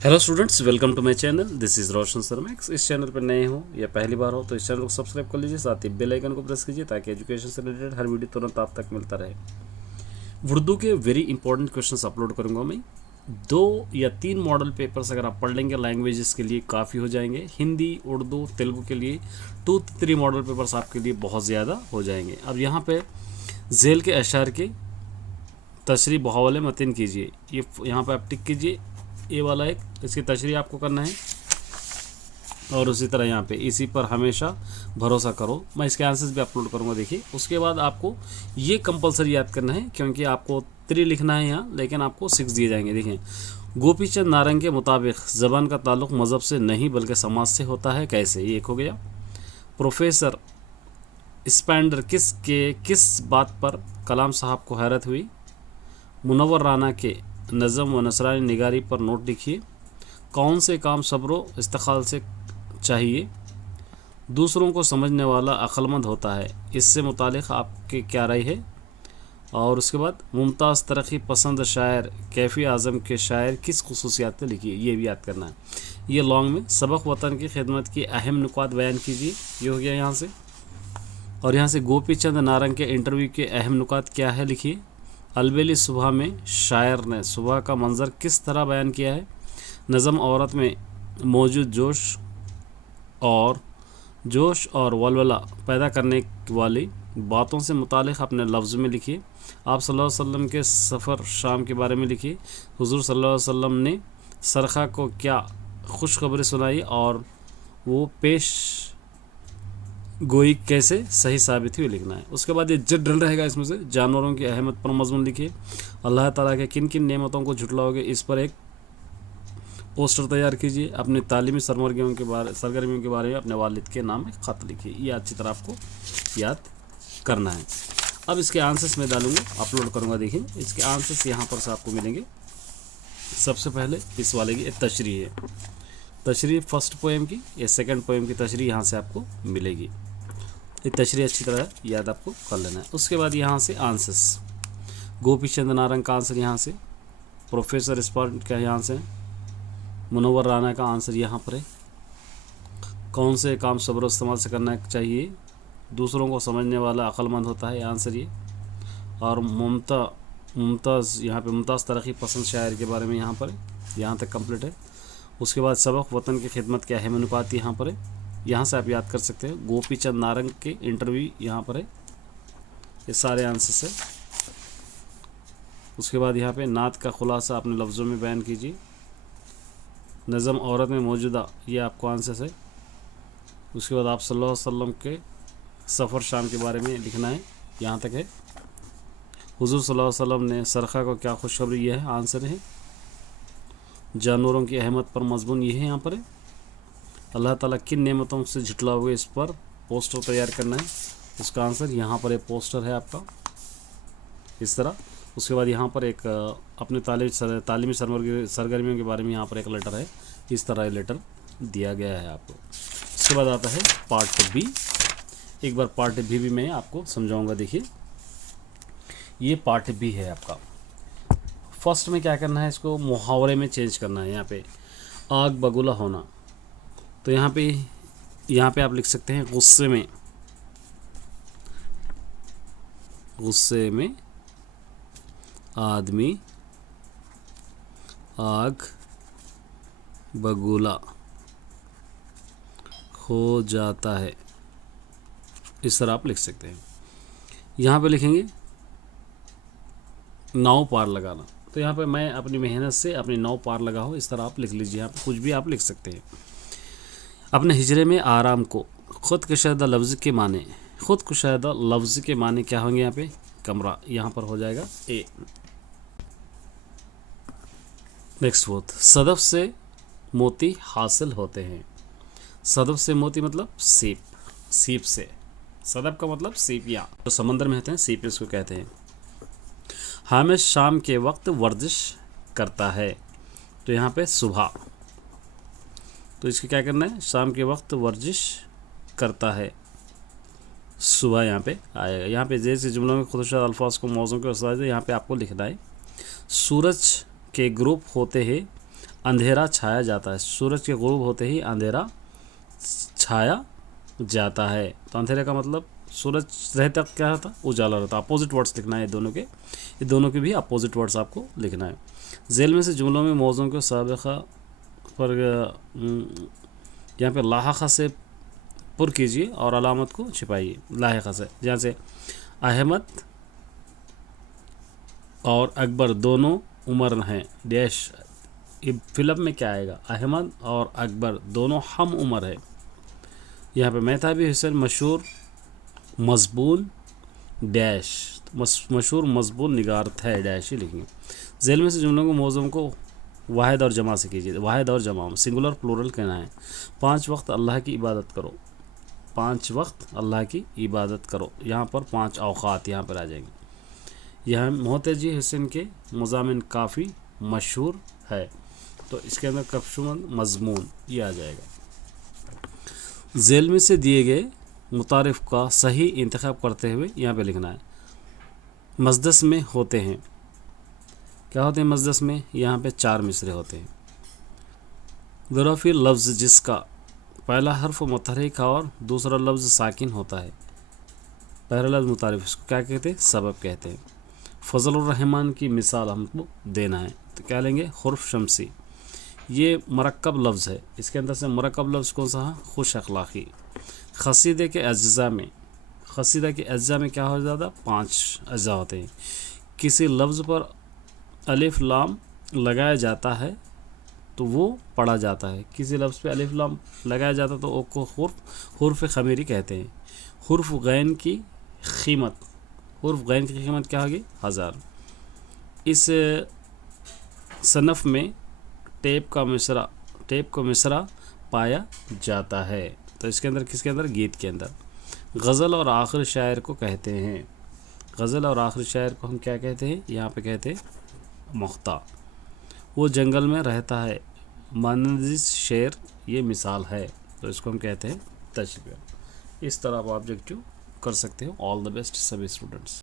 Hello students, welcome to my channel. This is Roshan Sharma. इस channel पर नए हो या पहली बार हो तो इस चैनल को सब्सक्राइब कर लीजिए, साथ ही बेल आइकन को प्रेस कीजिए ताकि एजुकेशन से रिलेटेड हर वीडियो तुरंत आप तक मिलता रहे। उर्दू के वेरी इंपॉर्टेंट क्वेश्चंस अपलोड करूंगा मैं। 2 या 3 मॉडल पेपर्स अगर आप पढ़ लेंगे लैंग्वेजेस के लिए काफ़ी हो जाएंगे। हिंदी, उर्दू, तेलुगु के लिए 2 3 मॉडल पेपर्स आपके लिए बहुत ज़्यादा हो जाएंगे। अब यहाँ पे झेल के अशार के तशरी बहावले मतिन कीजिए। ये यहाँ पे आप टिक कीजिए, ये वाला एक इसकी तशरीह आपको करना है। और उसी तरह यहाँ पे इसी पर हमेशा भरोसा करो। मैं इसके आंसर्स भी अपलोड करूँगा, देखिए। उसके बाद आपको ये कंपलसरी याद करना है क्योंकि आपको 3 लिखना है यहाँ, लेकिन आपको 6 दिए जाएंगे। देखिए, गोपी चंद नारंग के मुताबिक ज़बान का ताल्लुक़ मज़हब से नहीं बल्कि समाज से होता है, कैसे? ये एक हो गया। प्रोफेसर स्पेंडर किस बात पर कलाम साहब को हैरत हुई? मुनव्वर राना के नज़म व नसरानी निगारी पर नोट लिखिए। कौन से काम सब्र इस्तखाल से चाहिए? दूसरों को समझने वाला अक्लमंद होता है, इससे मुतालिक आपकी क्या राय है? और उसके बाद मुमताज़ तरक्की पसंद शायर कैफ़ी आज़म के शायर किस खसूसियात पर लिखिए, ये भी याद करना है। ये लॉन्ग में सबक वतन की खिदमत की अहम नुकात बयान कीजिए, ये हो गया यहाँ से। और यहाँ से गोपी चंद नारंग के इंटरव्यू के अहम नुकात क्या है, लिखिए। अलबेली सुबह में शायर ने सुबह का मंज़र किस तरह बयान किया है? नज़म औरत में मौजूद जोश और वलवला पैदा करने वाली बातों से मुतालिक अपने लफ्ज़ में लिखिए। आप सल्लल्लाहु अलैहि वसल्लम के सफ़र शाम के बारे में लिखिए। हुज़ूर सल्लल्लाहु अलैहि वसल्लम ने सरखा को क्या खुशखबरी सुनाई और वो पेश गोई कैसे सही साबित हुई, लिखना है। उसके बाद ये जनरल रहेगा, इसमें से जानवरों की अहमियत पर मजमून लिखिए। अल्लाह ताला के किन किन नेमतों को झुटलाओगे, इस पर एक पोस्टर तैयार कीजिए। अपनी तालीमी सरगर्मियों के बारे में अपने वालिद के नाम में ख़त लिखिए। ये अच्छी तरह आपको याद करना है। अब इसके आंसर्स में डालूंगा, अपलोड करूँगा। देखिए, इसके आंसर्स यहाँ पर से आपको मिलेंगे। सबसे पहले इस वाले की तशरीह है, तशरीह फर्स्ट पोएम की, ये सेकंड पोएम की तशरीह यहाँ से आपको मिलेगी। ये तशरीह अच्छी तरह याद आपको कर लेना है। उसके बाद यहाँ से आंसर्स, गोपी चंद नारंग का आंसर यहाँ से, प्रोफेसर स्पॉट का यहाँ से, मुनव्वर राना का आंसर यहाँ पर है। कौन से काम सब्र इस्तेमाल से करना चाहिए? दूसरों को समझने वाला अक्लमंद होता है, आंसर ये। और मुमताज़ यहाँ पे मुमताज़ तरक्की पसंद शायर के बारे में यहाँ पर, यहाँ तक कंप्लीट है। उसके बाद सबक वतन की खिदमत के अहम अनुपात यहाँ पर है, यहाँ से आप याद कर सकते हैं। गोपी चंद नारंग के इंटरव्यू यहाँ पर है, ये सारे आंसर्स है। उसके बाद यहाँ पे नात का खुलासा अपने लफ्ज़ों में बयान कीजिए। नज़म औरत में मौजूदा, ये आपको आंसर्स है। उसके बाद आप सल्लल्लाहु अलैहि वसल्लम के सफ़र शाम के बारे में लिखना है, यहाँ तक है। हुज़ूर सल्लल्लाहु अलैहि वसल्लम ने सरखा को क्या खुशखबरी, ये है, आंसर है। जानवरों की अहमियत पर मजमून, ये है, यहाँ पर है। अल्लाह ताला किन नेमतों से झुटलाओगे, इस पर पोस्टर तैयार करना है, उसका आंसर यहाँ पर एक पोस्टर है आपका, इस तरह। उसके बाद यहाँ पर एक अपने तालीमी सरगर्मियों के बारे में यहाँ पर एक लेटर है, इस तरह ये लेटर दिया गया है आपको। उसके बाद आता है पार्ट बी। एक बार पार्ट बी भी मैं आपको समझाऊंगा। देखिए, ये पार्ट बी है आपका। फर्स्ट में क्या करना है, इसको मुहावरे में चेंज करना है। यहाँ पे आग बगुला होना, तो यहाँ पे आप लिख सकते हैं गुस्से में आदमी आग बगुला हो जाता है, इस तरह आप लिख सकते हैं। यहाँ पे लिखेंगे नाव पार लगाना, तो यहाँ पे मैं अपनी मेहनत से अपनी नाव पार लगा हो, इस तरह आप लिख लीजिए। यहाँ पे कुछ भी आप लिख सकते हैं। अपने हिजरे में आराम को, खुद कुशादा लफ्ज़ के माने, खुद कुशादा लफ्ज़ के माने क्या होंगे? यहाँ पे कमरा, यहाँ पर हो जाएगा ए। नेक्स्ट वर्ड, सदफ से मोती हासिल होते हैं। सदफ से मोती मतलब सीप से। सदफ का मतलब सीपियाँ, तो समंदर में होते हैं, सीप इसको कहते हैं। हामिद शाम के वक्त वर्जिश करता है, तो यहाँ पे सुबह, तो इसको क्या करना है? शाम के वक्त वर्जिश करता है, सुबह यहाँ पे आएगा। यहाँ पे जैसे जुमलों में खुदशाद अल्फाज को मौजों के वसाइल, यहाँ पे आपको लिखना है सूरज के ग्रुप होते हैं अंधेरा छाया जाता है। सूरज के गुरूब होते ही अंधेरा छाया जाता है। तो अंधेरे का मतलब सूरज रहता क्या रहता, उजाला रहता। अपोजिट वर्ड्स लिखना है ये दोनों के भी अपोजिट वर्ड्स आपको लिखना है। झेल में से जुमलों में मौजूओं को साबिक़ा पर यहाँ पे लाहिक़ा से पुर कीजिए और अलामत को छिपाइए। लाहिक़ा से जहाँ से अहमद और अकबर दोनों उम्र हैं डैश। फिल्म में क्या आएगा, अहमद और अकबर दोनों हम उम्र है। यहाँ पे मेहताबी हुसैन मशहूर मजबून डैश, मशहूर मजबून निगार है डैश ही लिखेंगे। झेल में से जुमलों को मौजूओं को वाहिद और जमा से कीजिए। वाहिद और जमा सिंगुलर प्लूरल कहना है। 5 वक्त अल्लाह की इबादत करो। 5 वक्त अल्लाह की इबादत करो। यहाँ पर 5 औक़ात यहाँ पर आ जाएंगे। यह मोहतजी हुसैन के मज़ामिन काफ़ी मशहूर है। तो इसके अंदर कफ्शुमन मजमून ये आ जाएगा। झेल में से दिए गए मुतारिफ का सही इंतखाब करते हुए यहाँ पे लिखना है। मजदस में होते हैं, क्या होते हैं मजदस में, यहाँ पे 4 मिसरे होते हैं। ज़राफ़ी लफ्ज़ जिसका पहला हर्फ मुतहरिक और दूसरा लफ्ज़ साकिन होता है। पहला लफ्ज़ मुतारिफ, इसको क्या कहते हैं, सबब कहते हैं। फजलुर रहमान की मिसाल हमको देना है तो क्या लेंगे, हुर्फ शमसी। ये मरकब लफ्ज़ है, इसके अंदर से मरकब लफ्ज़ कौन सा है, खुश अखलाक़ी। क़सीदे के अज्ज़ा में, क़सीदा के अज्ज़ा में क्या हो जाता, 5 अज्ज़ा होते हैं। किसी लफ्ज़ पर अलिफ लाम लगाया जाता है तो वो पढ़ा जाता है। किसी लफ्ज़ पे अलिफ लाम लगाया जाता है तो वो को हुर्फ ख़मीरी कहते हैं। हुर्फ गैन की कीमत, हुर्फ गैन की कीमत क्या होगी, 1000। इस सनफ़ में टेप का मिसरा पाया जाता है। तो इसके अंदर किसके अंदर, गीत के अंदर। गज़ल और आखिर शायर को कहते हैं, गज़ल और आखिर शायर को हम क्या कहते हैं, यहाँ पे कहते हैं मुख्ता। वो जंगल में रहता है, मानजिस शेर ये मिसाल है। तो इसको हम कहते हैं तशबीह। इस तरह आप ऑब्जेक्टिव कर सकते हो। ऑल द बेस्ट सभी स्टूडेंट्स।